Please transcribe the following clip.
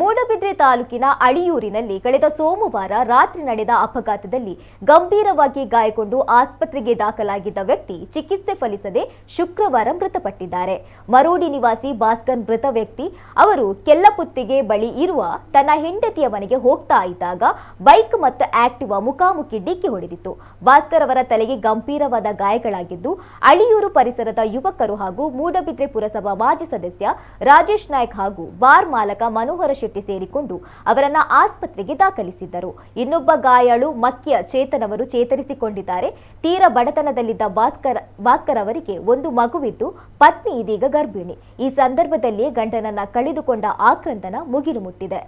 ಮೂಡಬಿದ್ರೆ ತಾಲೂಕಿನ ಅಳಿಯೂರಿನಲ್ಲಿ ಕಳೆದ ಸೋಮವಾರ ರಾತ್ರಿ ನಡೆದ ಅಪಘಾತದಲ್ಲಿ ಗಂಭೀರವಾಗಿ ಗಾಯಗೊಂಡು ಆಸ್ಪತ್ರೆಗೆ ದಾಖಲಾಗಿದ್ದ ವ್ಯಕ್ತಿ ಚಿಕಿತ್ಸೆ ಫಲಿಸದೆ ಶುಕ್ರವಾರ ಮೃತಪಟ್ಟಿದ್ದಾರೆ. ಮರೋಡಿ ನಿವಾಸಿ ಭಾಸ್ಕರ್ ಮೃತ ವ್ಯಕ್ತಿ ಅವರು ಕೆಲ್ಲಪುತ್ತಿಗೆ ಬಳಿ ಇರುವ ತನ್ನ ಹೆಂಡತಿಯ ಮನೆಗೆ ಹೋಗ್ತಾ ಇದ್ದಾಗ ಬೈಕ್ ಮತ್ತು ಆಕ್ಟಿವಾ ಮುಖಾಮುಖಿ ಡಿಕ್ಕಿ ಹೊಡೆದಿತ್ತು. ಭಾಸ್ಕರ್ ಅವರ ತಲೆಗೆ ಗಂಭೀರವಾದ ಗಾಯಗಳಾಗಿದ್ದು ಅಳಿಯೂರು ಪರಿಸರದ ಯುವಕರು ಹಾಗೂ ಮೂಡಬಿದ್ರೆ ಪುರಸಭಾ ಮಾಜಿ ಸದಸ್ಯ ರಾಜೇಶ್ ನಾಯ್ಕ್ ಹಾಗೂ ಬಾರ್ ಮಾಲಕ ಮನೋಹರ ಶೆಟ್ಟಿ ಸೇರಿಕೊಂಡು ಅವರನ್ನ ಆಸ್ಪತ್ರೆಗೆ ದಾಖಲಿಸಿದ್ದರು. ಇನ್ನೊಬ್ಬ ಗಾಯಾಳು ಮಕ್ಕಿಯ ಚೇತನವರು ಚೇತರಿಸಿಕೊಂಡಿದ್ದಾರೆ. ತೀರ ಬಡತನದಲ್ಲಿದ್ದ ಭಾಸ್ಕರ್ ಅವರಿಗೆ ಒಂದು ಮಗುವಿದ್ದು ಪತ್ನಿ ಇದೀಗ ಗರ್ಭಿಣಿ. ಈ ಸಂದರ್ಭದಲ್ಲಿಯೇ ಗಂಡನನ್ನ ಕಳೆದುಕೊಂಡ ಆಕ್ರಂದನ ಮುಗಿಲು ಮುಟ್ಟಿದೆ.